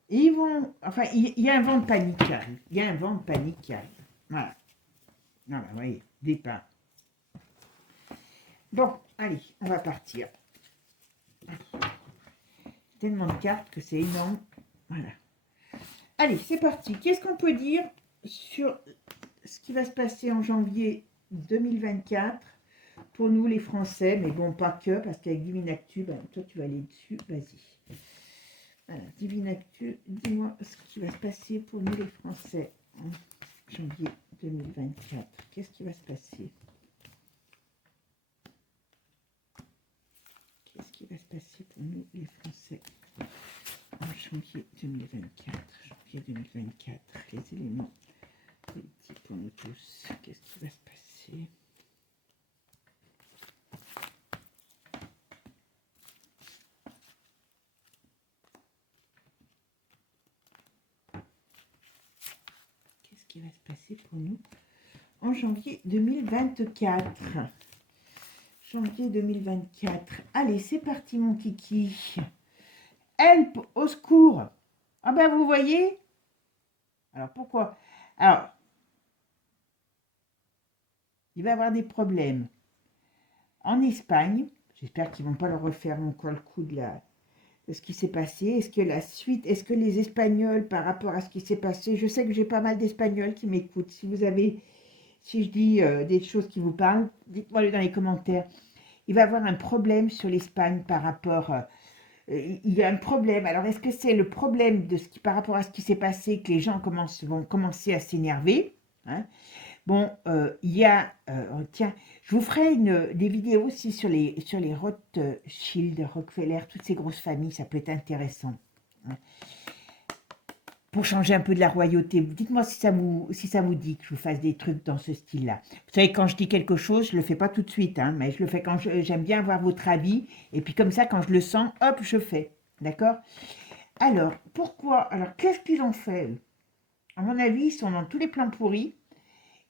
Ils vont. Enfin, il y a un vent de panique qui arrive. Il y a un vent de panique qui arrive. Voilà. Voilà, vous voyez, départ. Bon, allez, on va partir. Tellement de cartes que c'est énorme. Voilà. Allez, c'est parti. Qu'est-ce qu'on peut dire sur ce qui va se passer en janvier 2024 pour nous les Français, mais bon, pas que, parce qu'avec Divine Actu, ben, toi tu vas aller dessus, vas-y. Voilà, Divine Actu, dis-moi ce qui va se passer pour nous les Français en janvier 2024. Qu'est-ce qui va se passer? Qu'est-ce qui va se passer pour nous les Français en janvier 2024? Janvier 2024, les éléments politiques pour nous tous. Qu'est-ce qui va se passer? Qu'est-ce qui va se passer pour nous en janvier 2024? Janvier 2024. Allez, c'est parti mon kiki. Help, au secours. Ah ben vous voyez. Alors pourquoi? Alors, il va y avoir des problèmes en Espagne. J'espère qu'ils ne vont pas leur refaire encore le coup de ce qui s'est passé. Est-ce que la suite, est-ce que les Espagnols, par rapport à ce qui s'est passé, je sais que j'ai pas mal d'Espagnols qui m'écoutent. Si je dis des choses qui vous parlent, dites-moi-le dans les commentaires. Il va y avoir un problème sur l'Espagne par rapport... il y a un problème. Alors, est-ce que c'est le problème par rapport à ce qui s'est passé que les gens vont commencer à s'énerver hein? Bon, il y a... tiens, je vous ferai des vidéos aussi sur les Rothschild, Rockefeller, toutes ces grosses familles, ça peut être intéressant. Hein, pour changer un peu de la royauté. Dites-moi si ça vous dit que je vous fasse des trucs dans ce style-là. Vous savez, quand je dis quelque chose, je ne le fais pas tout de suite, hein, mais je le fais quand j'aime bien avoir votre avis. Et puis comme ça, quand je le sens, hop, je fais. D'accord? Alors, pourquoi? Alors, qu'est-ce qu'ils ont fait, eux? À mon avis, ils sont dans tous les plans pourris.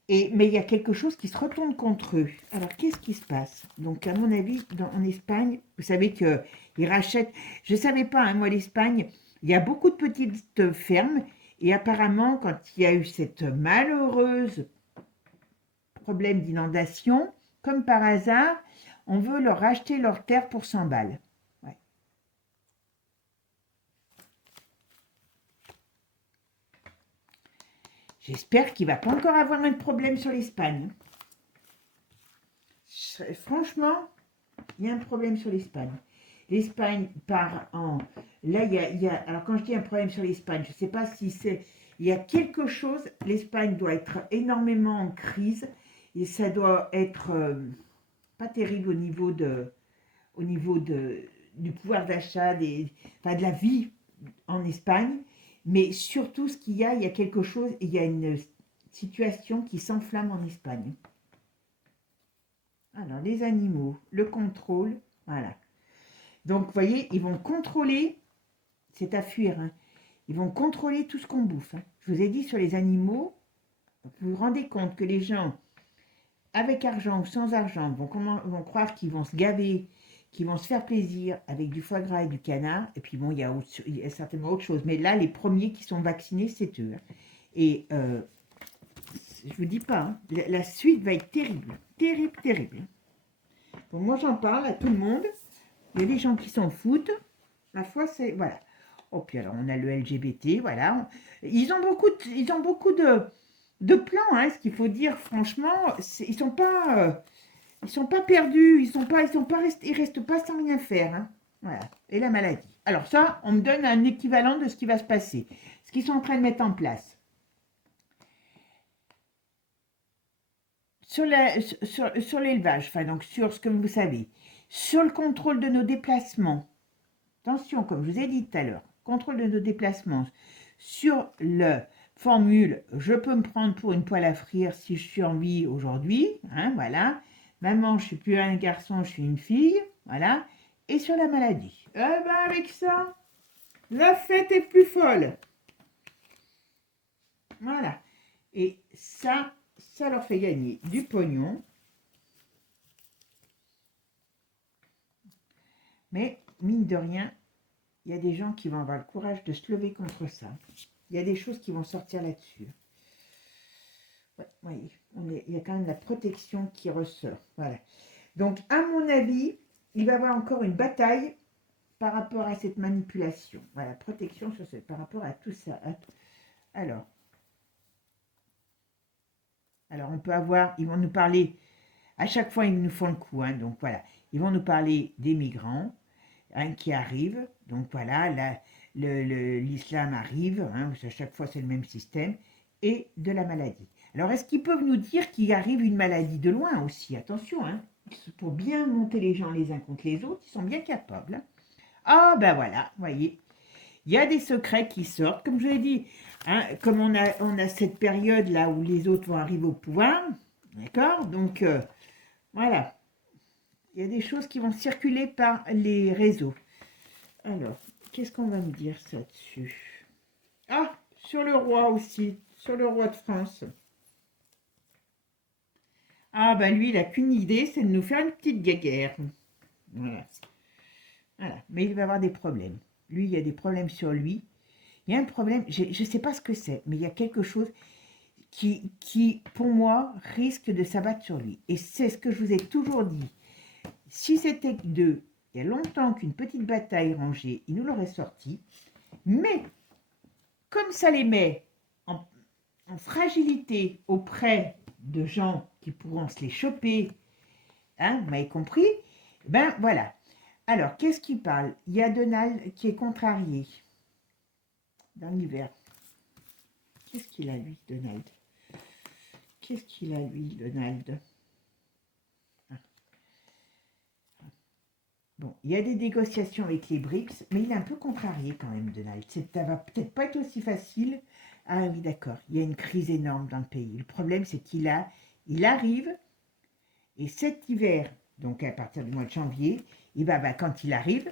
Mais il y a quelque chose qui se retourne contre eux. Alors, qu'est-ce qui se passe? Donc, à mon avis, en Espagne, vous savez qu'ils rachètent... Je ne savais pas, hein, moi, l'Espagne, il y a beaucoup de petites fermes. Et apparemment, quand il y a eu cette malheureuse problème d'inondation, comme par hasard, on veut leur racheter leur terre pour 100 balles. Ouais. J'espère qu'il ne va pas encore avoir un problème sur l'Espagne. Franchement, il y a un problème sur l'Espagne. L'Espagne part en... Là, alors quand je dis un problème sur l'Espagne, je ne sais pas si c'est... Il y a quelque chose, l'Espagne doit être énormément en crise et ça doit être pas terrible au niveau du pouvoir d'achat, enfin, de la vie en Espagne. Mais surtout, ce qu'il y a quelque chose, il y a une situation qui s'enflamme en Espagne. Alors, les animaux, le contrôle, voilà. Donc, vous voyez, ils vont contrôler, c'est à fuir, hein. Ils vont contrôler tout ce qu'on bouffe, hein. Je vous ai dit sur les animaux, vous vous rendez compte que les gens, avec argent ou sans argent, vont croire qu'ils vont se gaver, qu'ils vont se faire plaisir avec du foie gras et du canard. Et puis bon, il y a certainement autre chose. Mais là, les premiers qui sont vaccinés, c'est eux, hein. Et je vous dis pas, hein, la suite va être terrible, terrible, terrible. Donc moi, j'en parle à tout le monde. Il y a des gens qui s'en foutent. Ma foi, c'est... Voilà. Oh, puis alors, on a le LGBT, voilà. Ils ont beaucoup de plans, hein, ce qu'il faut dire, franchement. Ils sont pas perdus. Ils restent pas sans rien faire, hein. Voilà. Et la maladie. Alors ça, on me donne un équivalent de ce qui va se passer. Ce qu'ils sont en train de mettre en place. Sur l'élevage, enfin donc sur ce que vous savez, sur le contrôle de nos déplacements, attention, comme je vous ai dit tout à l'heure, contrôle de nos déplacements, sur le formule, je peux me prendre pour une poêle à frire si je suis en vie aujourd'hui, hein, voilà, maman, je suis plus un garçon, je suis une fille, voilà, et sur la maladie. Eh ben avec ça, la fête est plus folle. Voilà, et ça leur fait gagner du pognon. Mais, mine de rien, il y a des gens qui vont avoir le courage de se lever contre ça. Il y a des choses qui vont sortir là-dessus. Ouais, voyez, il y a quand même la protection qui ressort. Voilà. Donc, à mon avis, il va y avoir encore une bataille par rapport à cette manipulation. Voilà, protection par rapport à tout ça. Alors, on peut avoir, ils vont nous parler, à chaque fois ils nous font le coup, hein, donc voilà, ils vont nous parler des migrants, hein, qui arrivent, donc voilà, là, l'islam arrive, hein, à chaque fois c'est le même système, et de la maladie. Alors est-ce qu'ils peuvent nous dire qu'il arrive une maladie de loin aussi? Attention, hein, pour bien monter les gens les uns contre les autres, ils sont bien capables, hein. Ah ben voilà, vous voyez, il y a des secrets qui sortent, comme je l'ai dit, hein, comme on a cette période là où les autres vont arriver au pouvoir, d'accord, donc voilà, il y a des choses qui vont circuler par les réseaux. Alors, qu'est-ce qu'on va me dire ça dessus? Ah, sur le roi aussi, sur le roi de France. Ah bah lui, il n'a qu'une idée, c'est de nous faire une petite guéguerre. Voilà. Voilà, mais il va avoir des problèmes. Lui, il y a des problèmes sur lui. Il y a un problème, je ne sais pas ce que c'est, mais il y a quelque chose qui, pour moi, risque de s'abattre sur lui. Et c'est ce que je vous ai toujours dit. Si c'était il y a longtemps qu'une petite bataille rangée, il nous l'aurait sorti. Mais, comme ça les met en fragilité auprès de gens qui pourront se les choper, hein, vous m'avez compris? Ben voilà. Alors, qu'est-ce qu'il parle? Il y a Donald qui est contrarié dans l'hiver. Qu'est-ce qu'il a, lui, Donald? Qu'est-ce qu'il a, lui, Donald? Bon, il y a des négociations avec les BRICS, mais il est un peu contrarié quand même, Donald. Ça va peut-être pas être aussi facile. Ah oui, d'accord, il y a une crise énorme dans le pays. Le problème, c'est qu'il arrive, et cet hiver, donc à partir du mois de janvier, quand il arrive,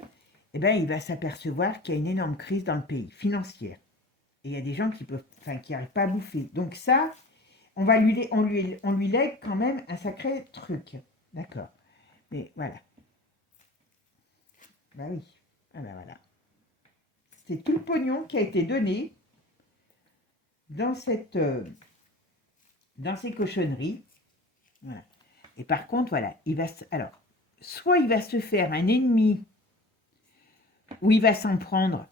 il va s'apercevoir qu'il y a une énorme crise dans le pays, financière. Et il y a des gens qui n'arrivent pas à bouffer. Donc ça, on lui lègue quand même un sacré truc. D'accord. Mais voilà. Bah oui. Ah ben voilà. C'est tout le pognon qui a été donné dans ces cochonneries. Voilà. Et par contre, voilà, soit il va se faire un ennemi où il va s'en prendre,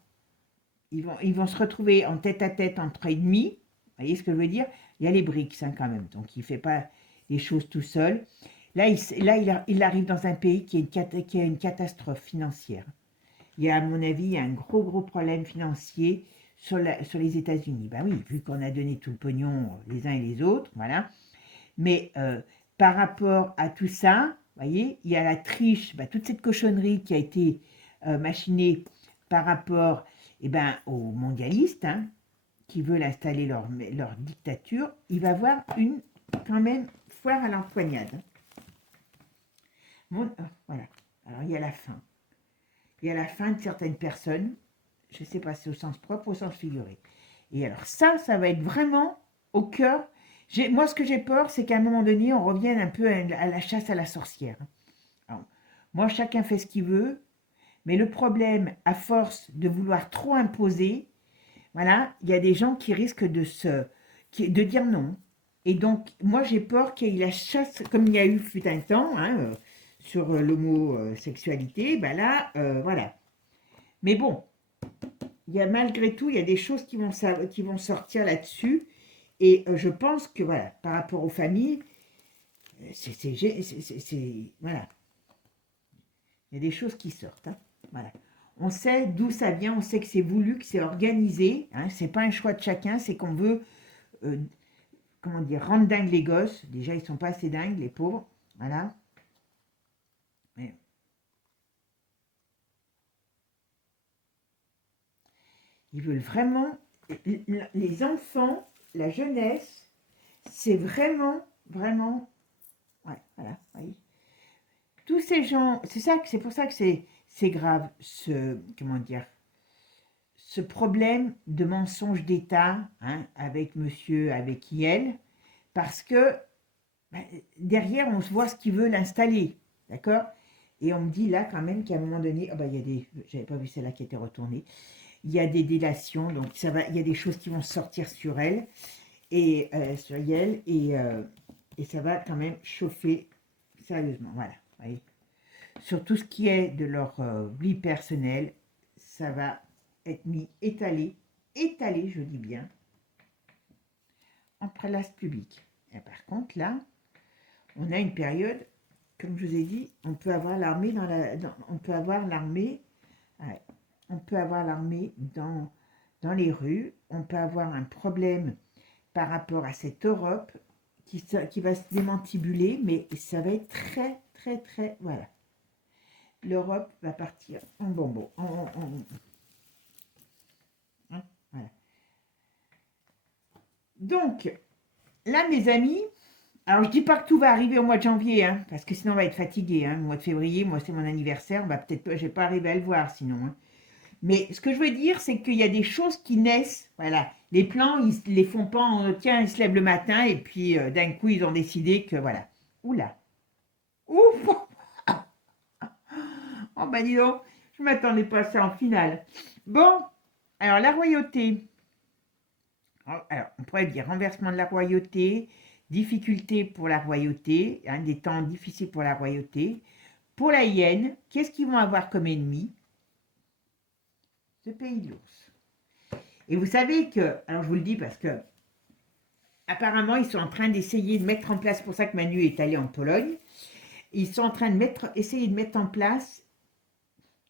ils vont se retrouver en tête à tête entre ennemis, Vous voyez ce que je veux dire? Il y a les briques hein, quand même, donc il ne fait pas les choses tout seul. Là, il arrive dans un pays qui a une catastrophe financière. Il y a, à mon avis, il y a un gros problème financier sur les États-Unis. Ben oui, vu qu'on a donné tout le pognon les uns et les autres, voilà. Mais par rapport à tout ça, vous voyez, il y a la triche, ben, toute cette cochonnerie qui a été machinée par rapport aux mondialistes, hein, qui veulent installer leur dictature, il va y avoir quand même foire à l'empoignade. Bon, voilà. Alors, il y a la fin. Il y a la fin de certaines personnes. Je ne sais pas si c'est au sens propre ou au sens figuré. Et alors ça va être vraiment au cœur. Moi, ce que j'ai peur, c'est qu'à un moment donné, on revienne un peu à la chasse à la sorcière. Alors, moi, chacun fait ce qu'il veut. Mais le problème, à force de vouloir trop imposer, voilà, il y a des gens qui risquent de dire non. Et donc, moi, j'ai peur qu'il y ait la chasse, comme il y a eu fut un temps, hein, sur l'homosexualité, ben là, voilà. Mais bon, malgré tout, il y a des choses qui vont sortir là-dessus. Et je pense que, voilà, par rapport aux familles, voilà. Il y a des choses qui sortent. Hein, voilà. On sait d'où ça vient, on sait que c'est voulu, que c'est organisé. Hein, c'est pas un choix de chacun, c'est qu'on veut, comment dire, rendre dingue les gosses. Déjà, ils sont pas assez dingues, les pauvres. Voilà. Mais ils veulent vraiment, les enfants, la jeunesse, c'est vraiment, ouais, voilà, voyez. Tous ces gens, c'est pour ça que c'est grave, comment dire, ce problème de mensonge d'État, hein, avec monsieur, avec Yel, parce que derrière, on se voit ce qu'ils veulent installer, d'accord? Et on me dit là quand même qu'à un moment donné, j'avais pas vu celle-là qui était retournée, il y a des délations, donc il y a des choses qui vont sortir sur elle, et sur Yel, et ça va quand même chauffer sérieusement, voilà, vous voyez. Sur tout ce qui est de leur vie personnelle, ça va être mis étalé, je dis bien, en place publique. Et par contre, là, on a une période, comme je vous ai dit, on peut avoir l'armée on peut avoir l'armée, ouais, on peut avoir l'armée dans les rues, on peut avoir un problème par rapport à cette Europe qui va se démantibuler, mais ça va être très, voilà. L'Europe va partir en bonbon, hein, voilà. Donc, là, mes amis, alors je dis pas que tout va arriver au mois de janvier, hein, parce que sinon on va être fatigué. Hein. Le mois de février, moi c'est mon anniversaire, je vais pas arriver à le voir sinon. Hein. Mais ce que je veux dire, c'est qu'il y a des choses qui naissent. Voilà, les plans, ils les font pas. Tiens, ils se lèvent le matin et puis d'un coup ils ont décidé que voilà. Oula, ouf. Oh bah dis donc, je m'attendais pas à ça en finale. Bon, alors la royauté. Alors, on pourrait dire renversement de la royauté, difficulté pour la royauté, hein, des temps difficiles pour la royauté. Pour la hyène, qu'est-ce qu'ils vont avoir comme ennemi? Ce pays de l'ours. Et vous savez que, alors je vous le dis parce que apparemment ils sont en train d'essayer de mettre en place, c'est pour ça que Manu est allé en Pologne, ils sont en train essayer de mettre en place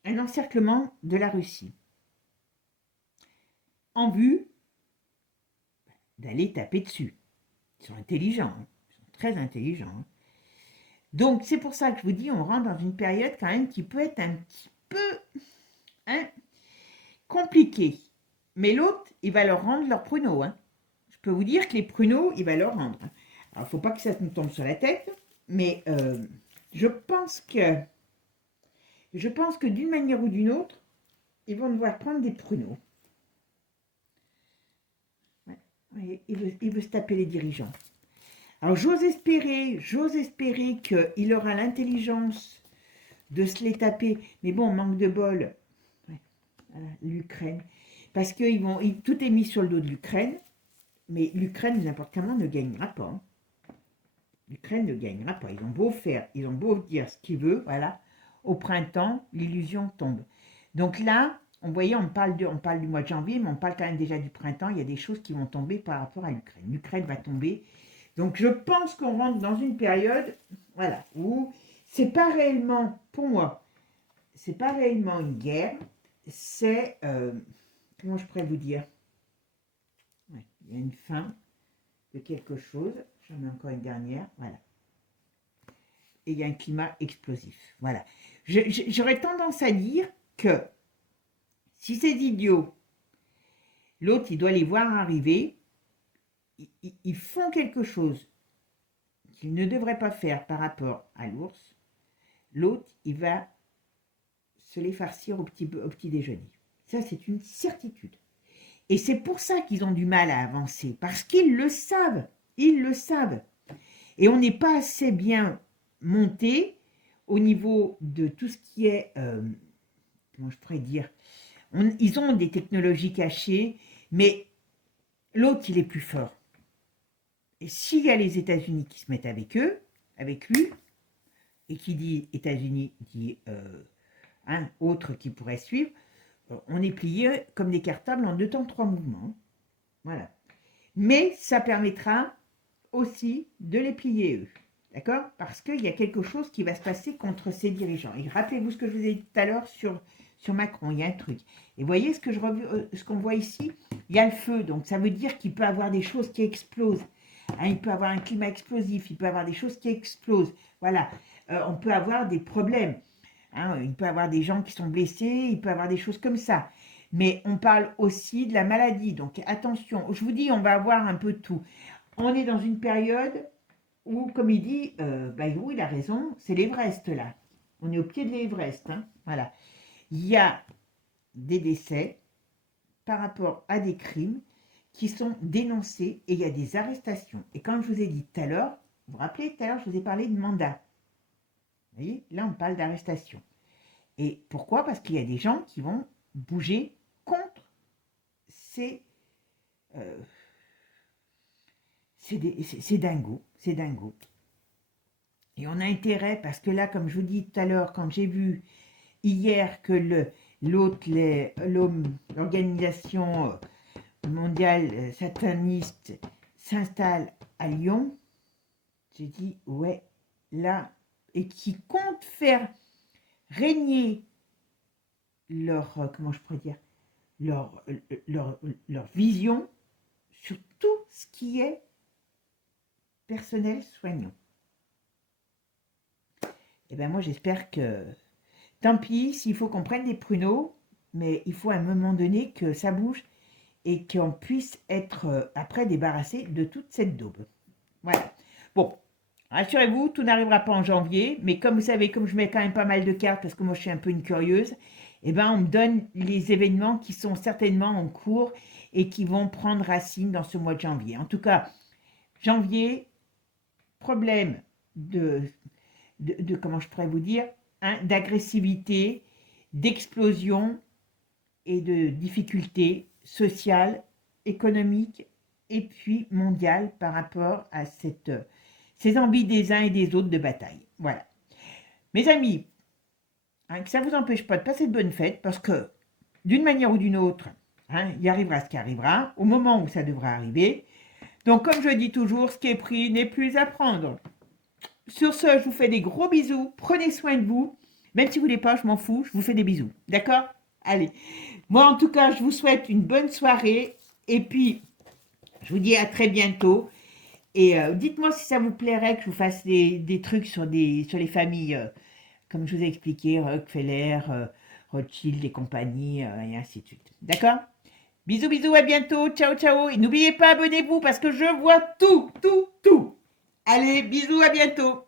un encerclement de la Russie en vue d'aller taper dessus. Ils sont intelligents, hein. Ils sont très intelligents. Hein. Donc c'est pour ça que je vous dis, on rentre dans une période quand même qui peut être un petit peu compliquée. Mais l'autre, il va leur rendre leurs pruneaux. Hein. Je peux vous dire que les pruneaux, il va leur rendre. Hein. Alors il ne faut pas que ça nous tombe sur la tête, mais je pense que d'une manière ou d'une autre, ils vont devoir prendre des pruneaux. Ouais, il veut se taper les dirigeants. Alors j'ose espérer qu'il aura l'intelligence de se les taper. Mais bon, manque de bol. Ouais, voilà, l'Ukraine. Parce que tout est mis sur le dos de l'Ukraine. Mais l'Ukraine, n'importe comment, ne gagnera pas. Hein. L'Ukraine ne gagnera pas. Ils ont beau dire ce qu'ils veulent, voilà. Au printemps, l'illusion tombe. Donc là, on voyait, on parle du mois de janvier, mais on parle quand même déjà du printemps. Il y a des choses qui vont tomber par rapport à l'Ukraine. L'Ukraine va tomber. Donc je pense qu'on rentre dans une période, voilà, où c'est pas réellement, pour moi, c'est pas réellement une guerre, c'est, comment je pourrais vous dire, ouais, il y a une fin de quelque chose. J'en mets encore une dernière, voilà. Et il y a un climat explosif, voilà. J'aurais tendance à dire que si ces idiots, l'autre, il doit les voir arriver, ils font quelque chose qu'ils ne devraient pas faire par rapport à l'ours, l'autre, il va se les farcir au petit déjeuner. Ça, c'est une certitude. Et c'est pour ça qu'ils ont du mal à avancer, parce qu'ils le savent. Ils le savent. Et on n'est pas assez bien monté au niveau de tout ce qui est, comment je pourrais dire, ils ont des technologies cachées, mais l'autre, il est plus fort. Et s'il y a les États-Unis qui se mettent avec eux, avec lui, et qui dit États-Unis, dit un autre qui pourrait suivre, on est plié comme des cartables en 2 temps 3 mouvements. Voilà. Mais ça permettra aussi de les plier eux. D'accord? Parce qu'il y a quelque chose qui va se passer contre ces dirigeants. Et rappelez-vous ce que je vous ai dit tout à l'heure sur Macron, il y a un truc. Et voyez ce qu'on voit ici? Il y a le feu, donc ça veut dire qu'il peut y avoir des choses qui explosent. Hein, il peut y avoir un climat explosif, il peut y avoir des choses qui explosent. Voilà. On peut avoir des problèmes. Hein, il peut y avoir des gens qui sont blessés, il peut y avoir des choses comme ça. Mais on parle aussi de la maladie. Donc attention, je vous dis, on va avoir un peu de tout. On est dans une période où, comme il dit, Bayrou, il a raison, c'est l'Everest là. On est au pied de l'Everest. Hein, voilà. Il y a des décès par rapport à des crimes qui sont dénoncés et il y a des arrestations. Et comme je vous ai dit tout à l'heure, vous vous rappelez, tout à l'heure, je vous ai parlé de mandat. Vous voyez, là, on parle d'arrestation. Et pourquoi? Parce qu'il y a des gens qui vont bouger contre ces dingos. C'est dingo. Et on a intérêt, parce que là, comme je vous dis tout à l'heure, quand j'ai vu hier que l'organisation mondiale sataniste s'installe à Lyon, j'ai dit, ouais, là, et qui compte faire régner leur, comment je pourrais dire, leur vision sur tout ce qui est personnel soignant. Et bien moi j'espère que, tant pis s'il faut qu'on prenne des pruneaux, mais il faut à un moment donné que ça bouge et qu'on puisse être après débarrassé de toute cette daube. Voilà. Bon, rassurez-vous, tout n'arrivera pas en janvier, mais comme vous savez, comme je mets quand même pas mal de cartes, parce que moi je suis un peu une curieuse, eh ben on me donne les événements qui sont certainement en cours et qui vont prendre racine dans ce mois de janvier. En tout cas, janvier, problème de comment je pourrais vous dire, hein, d'agressivité, d'explosion et de difficultés sociales, économiques et puis mondiales par rapport à ces envies des uns et des autres de bataille. Voilà. Mes amis, hein, que ça ne vous empêche pas de passer de bonnes fêtes parce que d'une manière ou d'une autre, hein, il arrivera ce qui arrivera au moment où ça devra arriver. Donc comme je dis toujours, ce qui est pris n'est plus à prendre. Sur ce, je vous fais des gros bisous. Prenez soin de vous. Même si vous ne voulez pas, je m'en fous. Je vous fais des bisous. D'accord? Allez. Moi, en tout cas, je vous souhaite une bonne soirée. Et puis, je vous dis à très bientôt. Et dites-moi si ça vous plairait que je vous fasse des trucs sur les familles, comme je vous ai expliqué, Rockefeller, Rothschild et compagnie, et ainsi de suite. D'accord? Bisous, bisous, à bientôt. Ciao, ciao. Et n'oubliez pas, abonnez-vous parce que je vois tout. Allez, bisous, à bientôt.